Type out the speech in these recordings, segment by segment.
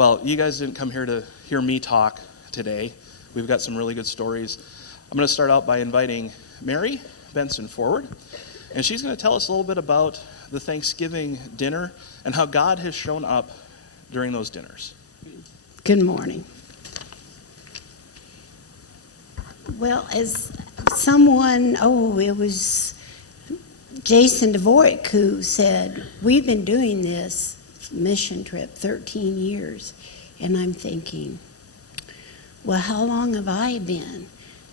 Well, you guys didn't come here to hear me talk today. We've got some really good stories. I'm going to start out by inviting Mary Benson forward, and she's going to tell us a little bit about the Thanksgiving dinner and how God has shown up during those dinners. Good morning. Well, as someone, it was Jason Dvorak who said, we've been doing this mission trip 13 years. And I'm thinking, well, how long have I been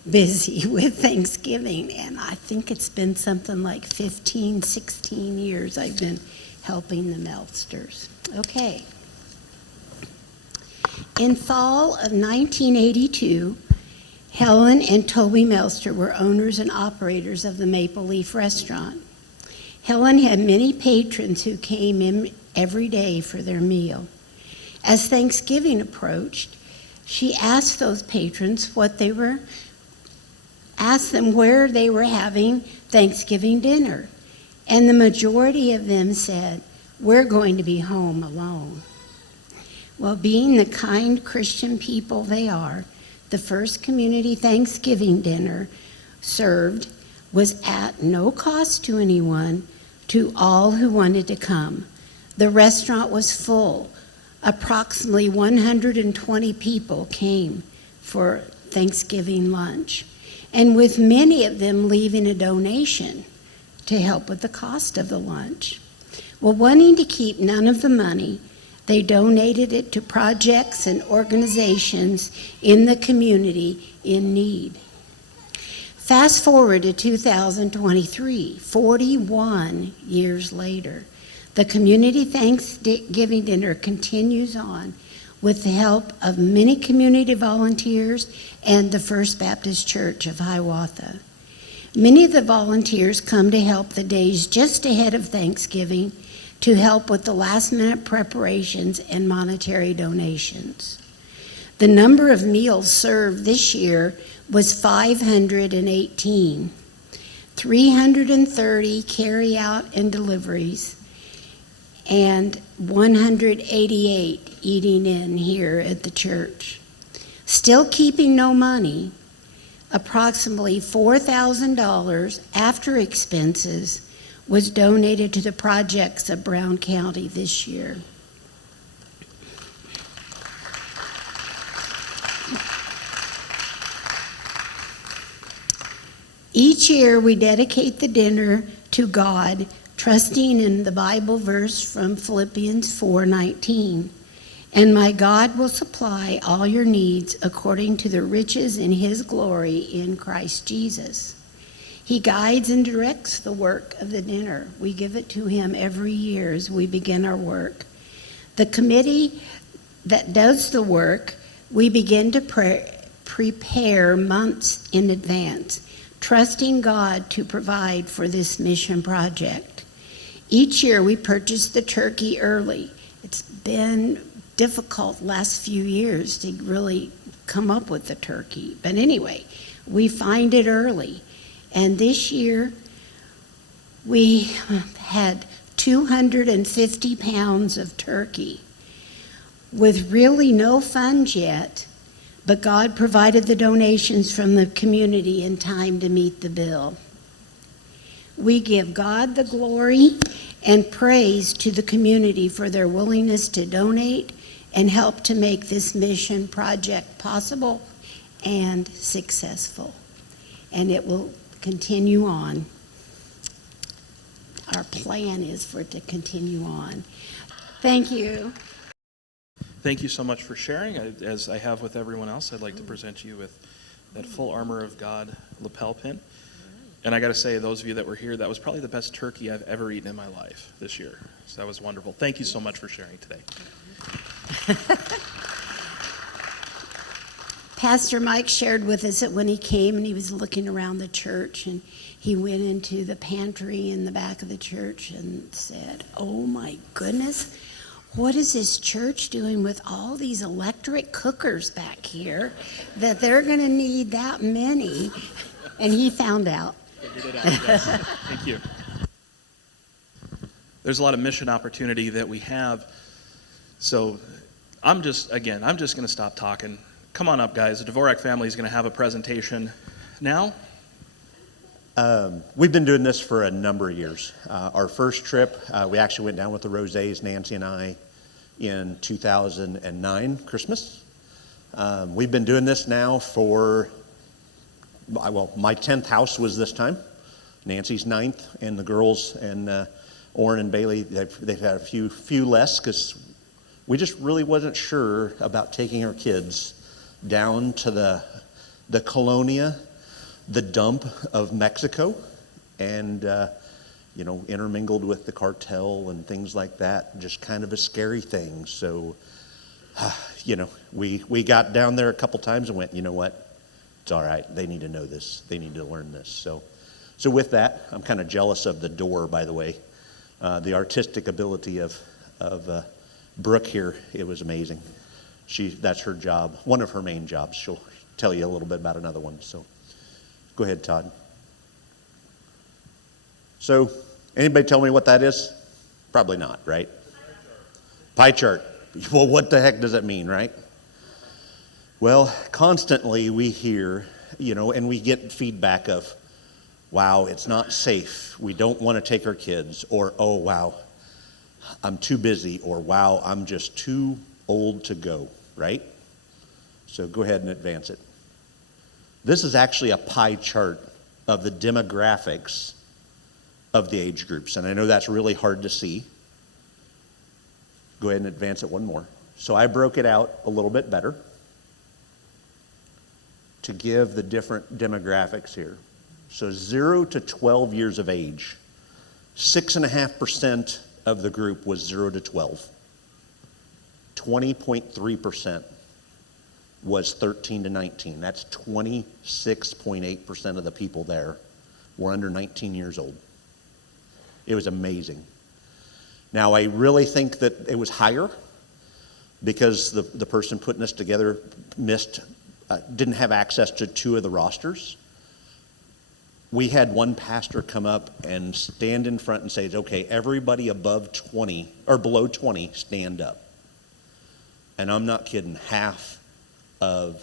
busy with Thanksgiving? And I think it's been something like 15, 16 years I've been helping the Melsters. Okay. In fall of 1982, Helen and Toby Melster were owners and operators of the Maple Leaf Restaurant. Helen had many patrons who came in every day for their meal. As Thanksgiving approached, she asked those patrons asked them where they were having Thanksgiving dinner. And the majority of them said, we're going to be home alone. Well, being the kind Christian people they are, the first community Thanksgiving dinner served was at no cost to anyone, to all who wanted to come. The restaurant was full. Approximately 120 people came for Thanksgiving lunch, and with many of them leaving a donation to help with the cost of the lunch. Well, wanting to keep none of the money, they donated it to projects and organizations in the community in need. Fast forward to 2023, 41 years later, the community Thanksgiving dinner continues on with the help of many community volunteers and the First Baptist Church of Hiawatha. Many of the volunteers come to help the days just ahead of Thanksgiving to help with the last-minute preparations and monetary donations. The number of meals served this year was 518, 330 carry-out and deliveries, and 188 eating in here at the church. Still keeping no money, approximately $4,000 after expenses was donated to the projects of Brown County this year. Each year we dedicate the dinner to God, trusting in the Bible verse from Philippians 4:19. And my God will supply all your needs according to the riches in his glory in Christ Jesus. He guides and directs the work of the dinner. We give it to him every year as we begin our work. The committee that does the work, we begin to prepare months in advance, trusting God to provide for this mission project. Each year we purchase the turkey early. It's been difficult last few years to really come up with the turkey. But anyway, we find it early. And this year, we had 250 pounds of turkey with really no funds yet, but God provided the donations from the community in time to meet the bill. We give God the glory and praise to the community for their willingness to donate and help to make this mission project possible and successful. And it will continue on. Our plan is for it to continue on. Thank you. Thank you so much for sharing. As I have with everyone else, I'd like to present you with that full Armor of God lapel pin. And I got to say, those of you that were here, that was probably the best turkey I've ever eaten in my life this year. So that was wonderful. Thank you so much for sharing today. Pastor Mike shared with us that when he came and he was looking around the church, and he went into the pantry in the back of the church and said, oh my goodness, what is this church doing with all these electric cookers back here that they're going to need that many? And he found out. Figured it out, yes. Thank you. There's a lot of mission opportunity that we have. So I'm just going to stop talking. Come on up, guys. The Dvorak family is going to have a presentation now. We've been doing this for a number of years. Our first trip, we actually went down with the Rosés, Nancy and I, in 2009, Christmas. We've been doing this now for, well, my 10th house was this time, Nancy's 9th, and the girls and Orrin and Bailey, they've had a few less because we just really wasn't sure about taking our kids down to the Colonia, the dump of Mexico, and intermingled with the cartel and things like that. Just kind of a scary thing. So, we got down there a couple times and went, you know what? It's all right. They need to know this. They need to learn this. So with that, I'm kind of jealous of the door, by the way. The artistic ability of Brooke here, it was amazing. That's her job, one of her main jobs. She'll tell you a little bit about another one. So go ahead, Todd. So anybody tell me what that is? Probably not, right? Pie chart. Well, what the heck does it mean, right? Well, constantly we hear, and we get feedback of, wow, it's not safe. We don't want to take our kids. Or, oh, wow, I'm too busy. Or, wow, I'm just too old to go, right? So go ahead and advance it. This is actually a pie chart of the demographics of the age groups. And I know that's really hard to see. Go ahead and advance it one more. So I broke it out a little bit better to give the different demographics here. So 0 to 12 years of age, 6.5% of the group was 0 to 12. 20.3% was 13 to 19. That's 26.8% of the people there were under 19 years old. It was amazing. Now, I really think that it was higher because the person putting this together didn't have access to 2 of the rosters. We had one pastor come up and stand in front and say, okay, everybody above 20 or below 20, stand up. And I'm not kidding, half of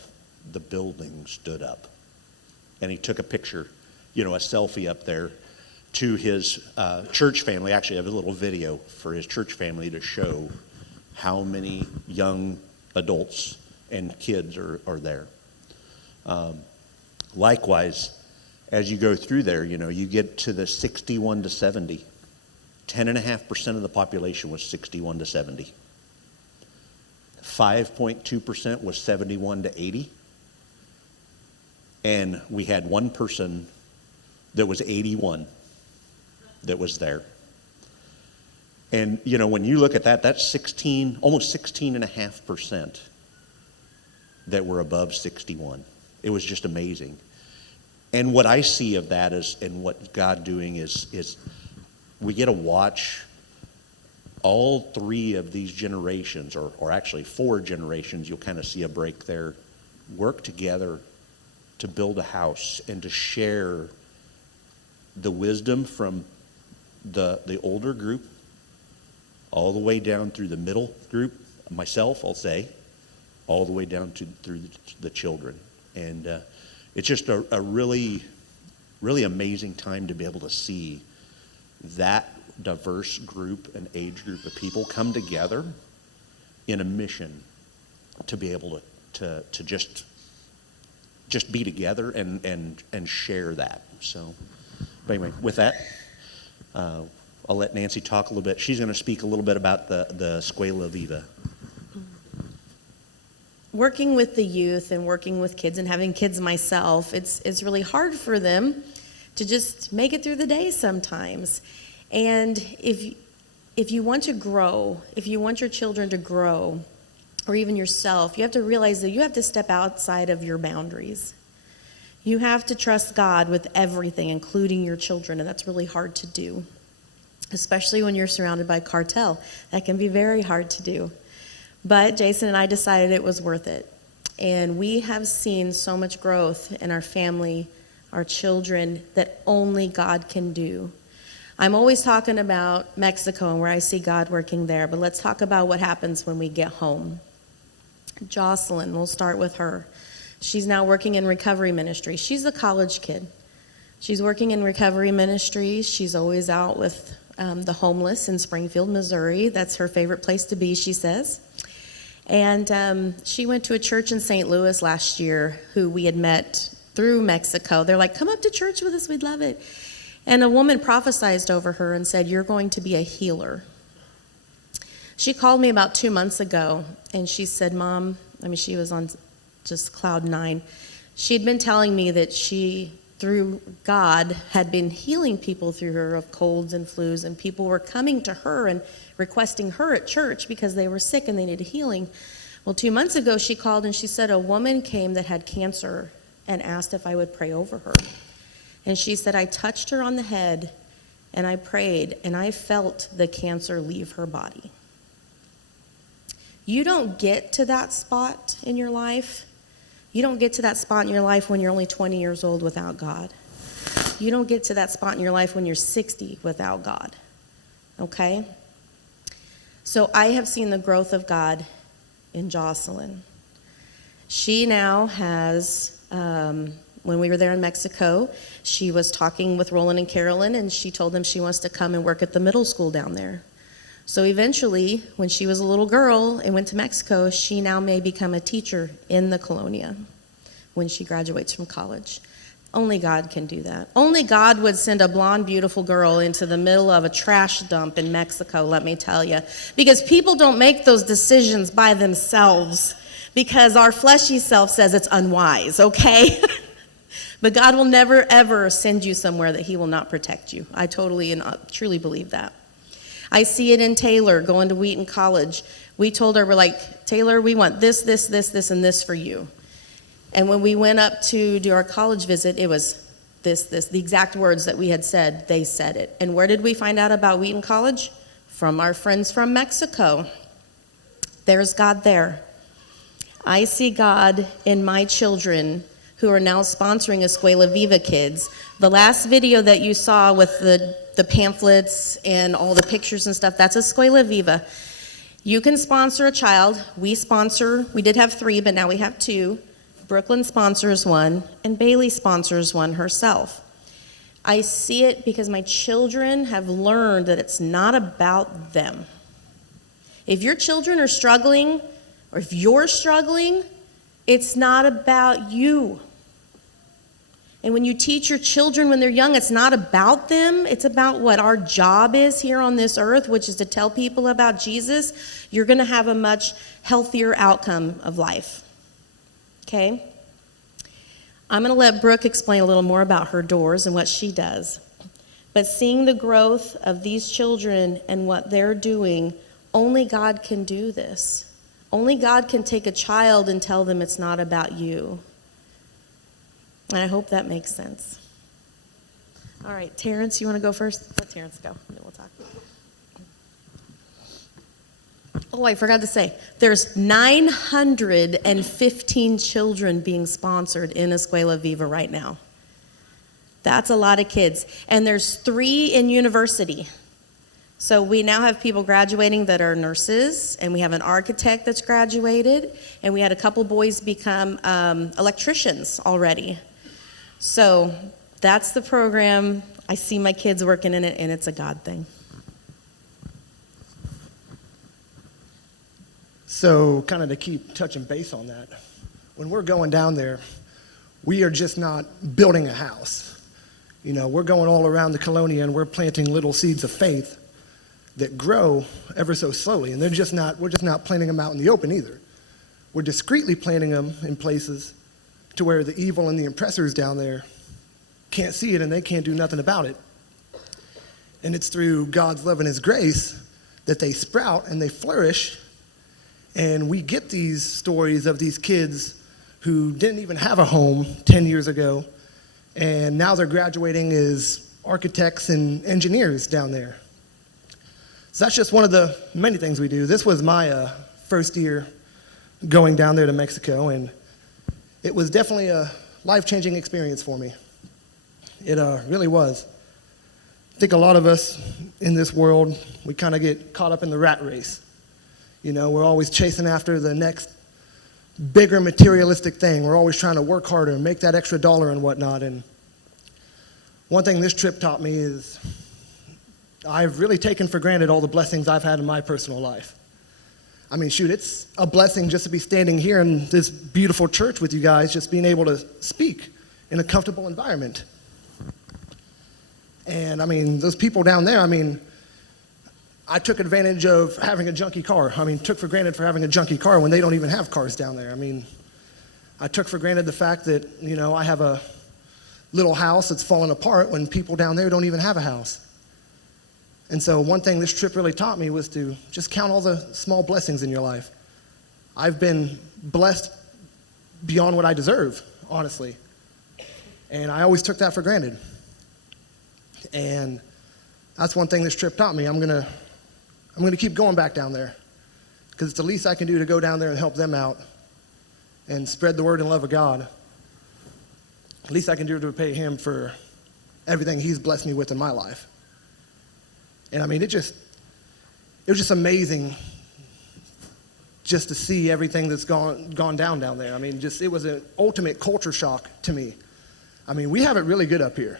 the building stood up. And he took a picture, a selfie up there to his church family. Actually, I have a little video for his church family to show how many young adults and kids are there. Likewise, as you go through there, you get to the 61 to 70. 10.5% of the population was 61 to 70. 5.2% was 71 to 80. And we had one person that was 81 that was there. And, when you look at that, that's almost 16.5% that were above 61. It was just amazing. And what I see of that is, and what God doing is we get to watch all 3 of these generations, or actually 4 generations, you'll kind of see a break there, work together to build a house and to share the wisdom from the older group all the way down through the middle group, myself, I'll say, all the way down through the children. And it's just a really, really amazing time to be able to see that diverse group and age group of people come together in a mission to be able to just be together and share that. So, but anyway, with that, I'll let Nancy talk a little bit. She's going to speak a little bit about the Escuela Viva. Working with the youth and working with kids and having kids myself, it's really hard for them to just make it through the day sometimes. And if you want to grow, if you want your children to grow, or even yourself, you have to realize that you have to step outside of your boundaries. You have to trust God with everything, including your children, and that's really hard to do, especially when you're surrounded by cartel. That can be very hard to do. But Jason and I decided it was worth it. And we have seen so much growth in our family, our children, that only God can do. I'm always talking about Mexico and where I see God working there, but let's talk about what happens when we get home. Jocelyn, we'll start with her. She's now working in recovery ministry. She's a college kid. She's working in recovery ministry. She's always out with the homeless in Springfield, Missouri. That's her favorite place to be, she says. And she went to a church in St. Louis last year who we had met through Mexico. They're like, come up to church with us, we'd love it. And a woman prophesied over her and said, you're going to be a healer. She called me about 2 months ago, and she said, Mom, she was on just cloud nine. She'd been telling me that she, through God, had been healing people through her of colds and flus, and people were coming to her and requesting her at church because they were sick and they needed healing. Well, 2 months ago, she called and she said a woman came that had cancer and asked if I would pray over her. And she said, I touched her on the head and I prayed and I felt the cancer leave her body. You don't get to that spot in your life. You don't get to that spot in your life when you're only 20 years old without God. You don't get to that spot in your life when you're 60 without God. Okay? So I have seen the growth of God in Jocelyn. She now has, when we were there in Mexico, she was talking with Roland and Carolyn, and she told them she wants to come and work at the middle school down there. So eventually, when she was a little girl and went to Mexico, she now may become a teacher in the colonia when she graduates from college. Only God can do that. Only God would send a blonde, beautiful girl into the middle of a trash dump in Mexico, let me tell you. Because people don't make those decisions by themselves because our fleshy self says it's unwise, okay? But God will never, ever send you somewhere that he will not protect you. I totally and truly believe that. I see it in Taylor going to Wheaton College. We told her, we're like, Taylor, we want this, this, this, this, and this for you. And when we went up to do our college visit, it was this, the exact words that we had said, they said it. And where did we find out about Wheaton College? From our friends from Mexico. There's God there. I see God in my children who are now sponsoring Escuela Viva kids. The last video that you saw with the pamphlets and all the pictures and stuff, that's Escuela Viva. You can sponsor a child. We did have 3, but now we have 2. Brooklyn sponsors one, and Bailey sponsors one herself. I see it because my children have learned that it's not about them. If your children are struggling, or if you're struggling, it's not about you. And when you teach your children when they're young, it's not about them. It's about what our job is here on this earth, which is to tell people about Jesus. You're going to have a much healthier outcome of life. Okay? I'm going to let Brooke explain a little more about her doors and what she does. But seeing the growth of these children and what they're doing, only God can do this. Only God can take a child and tell them it's not about you. And I hope that makes sense. All right, Terrence, you want to go first? Let Terrence go, and then we'll talk. Oh, I forgot to say, there's 915 children being sponsored in Escuela Viva right now. That's a lot of kids. And there's 3 in university. So we now have people graduating that are nurses, and we have an architect that's graduated, and we had a couple boys become electricians already. So that's the program. I see my kids working in it, and it's a God thing. So kind of to keep touching base on that, when we're going down there, we are just not building a house. You know, we're going all around the colonia and we're planting little seeds of faith that grow ever so slowly. And we're just not planting them out in the open either. We're discreetly planting them in places to where the evil and the oppressors down there can't see it and they can't do nothing about it. And it's through God's love and his grace that they sprout and they flourish. And we get these stories of these kids who didn't even have a home 10 years ago, and now they're graduating as architects and engineers down there. So that's just one of the many things we do. This was my first year going down there to Mexico, and it was definitely a life-changing experience for me. It really was. I think a lot of us in this world, we kind of get caught up in the rat race. You know, we're always chasing after the next bigger materialistic thing. We're always trying to work harder and make that extra dollar and whatnot. And one thing this trip taught me is I've really taken for granted all the blessings I've had in my personal life. I mean, shoot, it's a blessing just to be standing here in this beautiful church with you guys, just being able to speak in a comfortable environment. And I mean, those people down there, I mean, I took advantage of having a junky car. I mean, took for granted for having a junky car when they don't even have cars down there. I mean, I took for granted the fact that, you know, I have a little house that's falling apart when people down there don't even have a house. And so one thing this trip really taught me was to just count all the small blessings in your life. I've been blessed beyond what I deserve, honestly. And I always took that for granted. And that's one thing this trip taught me. I'm gonna keep going back down there because it's the least I can do to go down there and help them out and spread the word and love of God. The least I can do to repay him for everything he's blessed me with in my life. And I mean, it was just amazing just to see everything that's gone down there. I mean, it was an ultimate culture shock to me. I mean, we have it really good up here.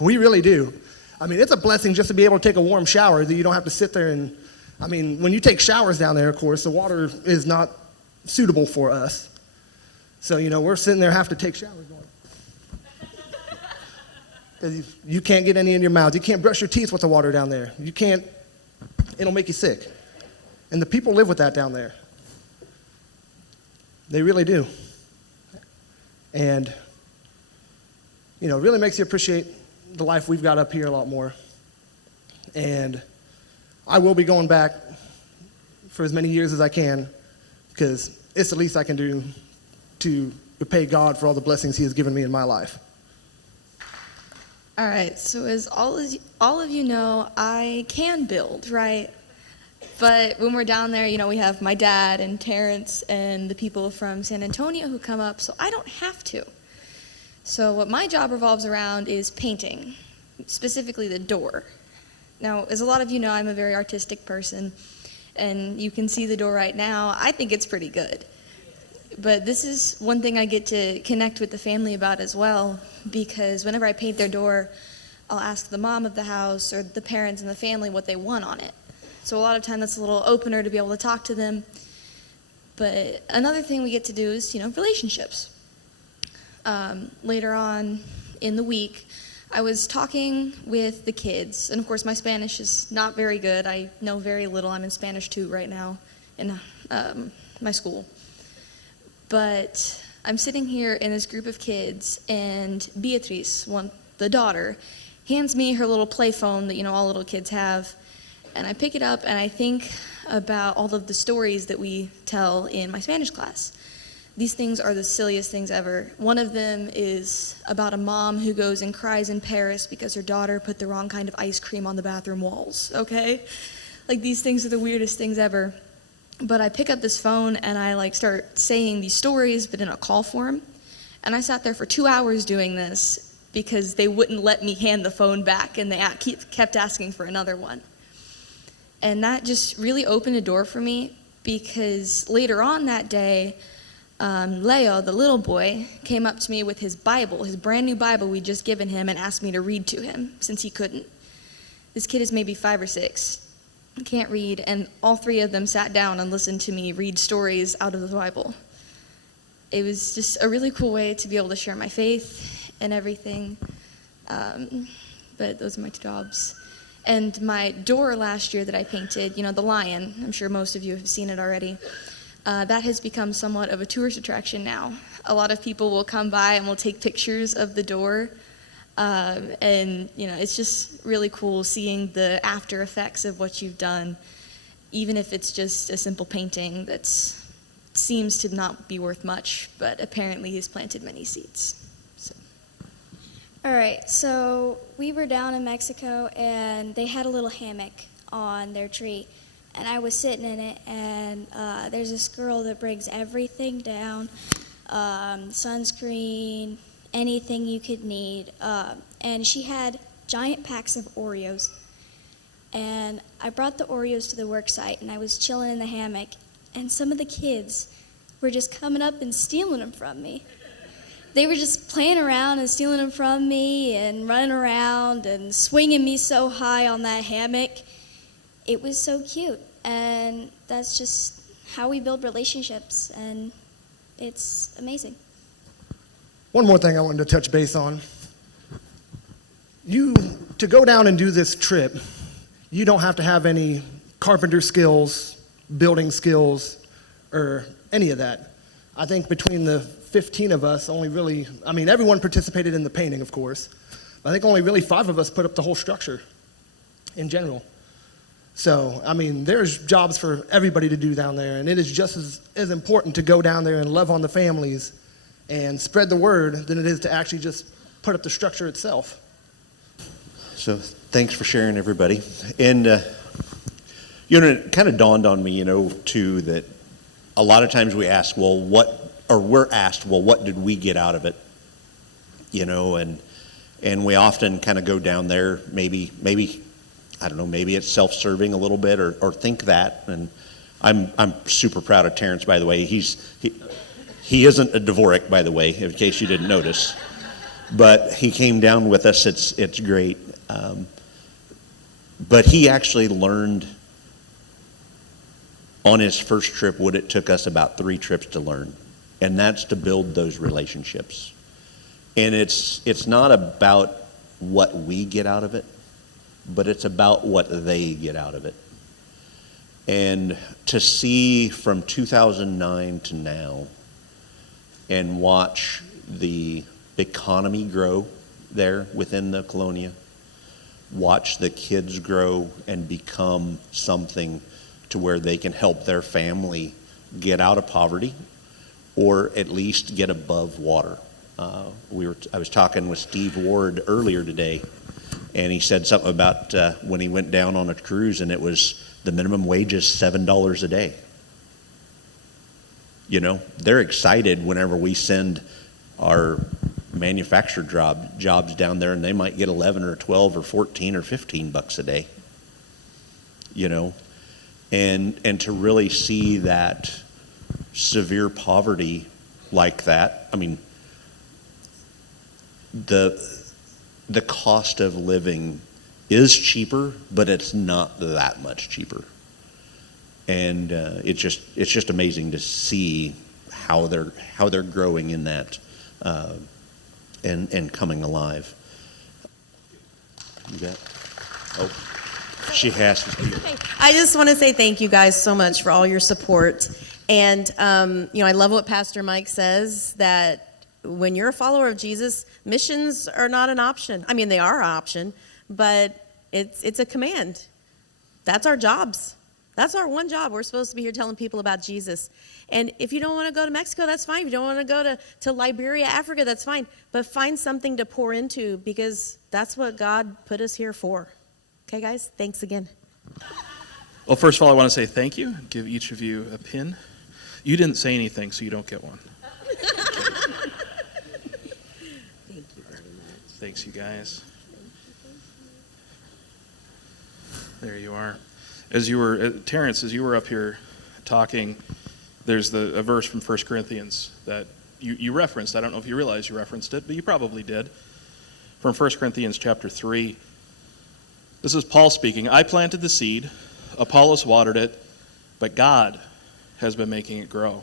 We really do. I mean, it's a blessing just to be able to take a warm shower that you don't have to sit there and, I mean, when you take showers down there, of course, the water is not suitable for us. So, you know, we're sitting there having to take showers going. Because you can't get any in your mouth. You can't brush your teeth with the water down there. You can't, it'll make you sick. And the people live with that down there. They really do. And, you know, it really makes you appreciate the life we've got up here a lot more. And I will be going back for as many years as I can because it's the least I can do to repay God for all the blessings he has given me in my life. All right, so as all of you know, I can build, right? But when we're down there, you know, we have my dad and Terrence and the people from San Antonio who come up, so I don't have to. So what my job revolves around is painting, specifically the door. Now, as a lot of you know, I'm a very artistic person, and you can see the door right now. I think it's pretty good. But this is one thing I get to connect with the family about as well, because whenever I paint their door, I'll ask the mom of the house or the parents in the family what they want on it. So a lot of time that's a little opener to be able to talk to them. But another thing we get to do is, you know, relationships. Later on in the week, I was talking with the kids, and of course my Spanish is not very good. I know very little. I'm in Spanish 2 right now in my school. But I'm sitting here in this group of kids, and Beatriz, the daughter, hands me her little play phone that, you know, all little kids have, and I pick it up and I think about all of the stories that we tell in my Spanish class. These things are the silliest things ever. One of them is about a mom who goes and cries in Paris because her daughter put the wrong kind of ice cream on the bathroom walls, okay? Like, these things are the weirdest things ever. But I pick up this phone and I start saying these stories, but in a call form. And I sat there for 2 hours doing this because they wouldn't let me hand the phone back, and they kept asking for another one. And that just really opened a door for me, because later on that day, Leo, the little boy, came up to me with his Bible, his brand new Bible we'd just given him, and asked me to read to him since he couldn't. This kid is maybe 5 or 6. Can't read, and all 3 of them sat down and listened to me read stories out of the Bible. It was just a really cool way to be able to share my faith and everything. But those are my 2 jobs. And my door last year that I painted, you know, the lion, I'm sure most of you have seen it already, that has become somewhat of a tourist attraction now. A lot of people will come by and will take pictures of the door. And, you know, it's just really cool seeing the after effects of what you've done, even if it's just a simple painting that seems to not be worth much, but apparently has planted many seeds. So. All right, so we were down in Mexico, and they had a little hammock on their tree, and I was sitting in it, and there's this girl that brings everything down, sunscreen, anything you could need, and she had giant packs of Oreos, and I brought the Oreos to the work site, and I was chilling in the hammock, and some of the kids were just coming up and stealing them from me. They were just playing around and stealing them from me and running around and swinging me so high on that hammock. It was so cute, and that's just how we build relationships, and it's amazing. One more thing I wanted to touch base on. To go down and do this trip, you don't have to have any carpenter skills, building skills, or any of that. I think between the 15 of us, everyone participated in the painting, of course. I think only really 5 of us put up the whole structure in general. So, there's jobs for everybody to do down there, and it is just as important to go down there and love on the families and spread the word than it is to actually just put up the structure itself. So thanks for sharing, everybody. And, it kind of dawned on me, too, that a lot of times we're asked, well, what did we get out of it? And we often kind of go down there, maybe, I don't know, maybe it's self-serving a little bit or think that. And I'm super proud of Terrence, by the way. He isn't a Dvorak, by the way, in case you didn't notice. But he came down with us. It's great. But he actually learned on his first trip what it took us about 3 trips to learn. And that's to build those relationships. And it's not about what we get out of it, but it's about what they get out of it. And to see from 2009 to now and watch the economy grow there within the Colonia, watch the kids grow and become something to where they can help their family get out of poverty or at least get above water. I was talking with Steve Ward earlier today, and he said something about when he went down on a cruise and it was the minimum wage is $7 a day. They're excited whenever we send our manufacturer jobs down there, and they might get 11 or 12 or 14 or 15 bucks a day. And to really see that severe poverty like that, the cost of living is cheaper, but it's not that much cheaper. And it's just amazing to see how they're growing in that and coming alive. You bet. Oh, she has to speak. Okay. I just want to say thank you guys so much for all your support. And I love what Pastor Mike says, that when you're a follower of Jesus, missions are not an option. They are an option, but it's a command. That's our jobs. That's our one job. We're supposed to be here telling people about Jesus. And if you don't want to go to Mexico, that's fine. If you don't want to go to Liberia, Africa, that's fine. But find something to pour into, because that's what God put us here for. Okay, guys? Thanks again. Well, first of all, I want to say thank you. Give each of you a pin. You didn't say anything, so you don't get one. Thank you very much. Thanks, you guys. There you are. Terrence, as you were up here talking, there's a verse from 1 Corinthians that you referenced. I don't know if you realize you referenced it, but you probably did. From 1 Corinthians chapter 3. This is Paul speaking. I planted the seed, Apollos watered it, but God has been making it grow.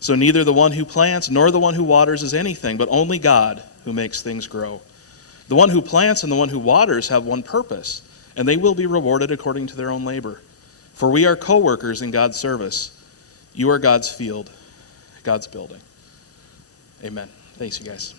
So neither the one who plants nor the one who waters is anything, but only God who makes things grow. The one who plants and the one who waters have one purpose, and they will be rewarded according to their own labor. For we are co-workers in God's service. You are God's field, God's building. Amen. Thanks, you guys.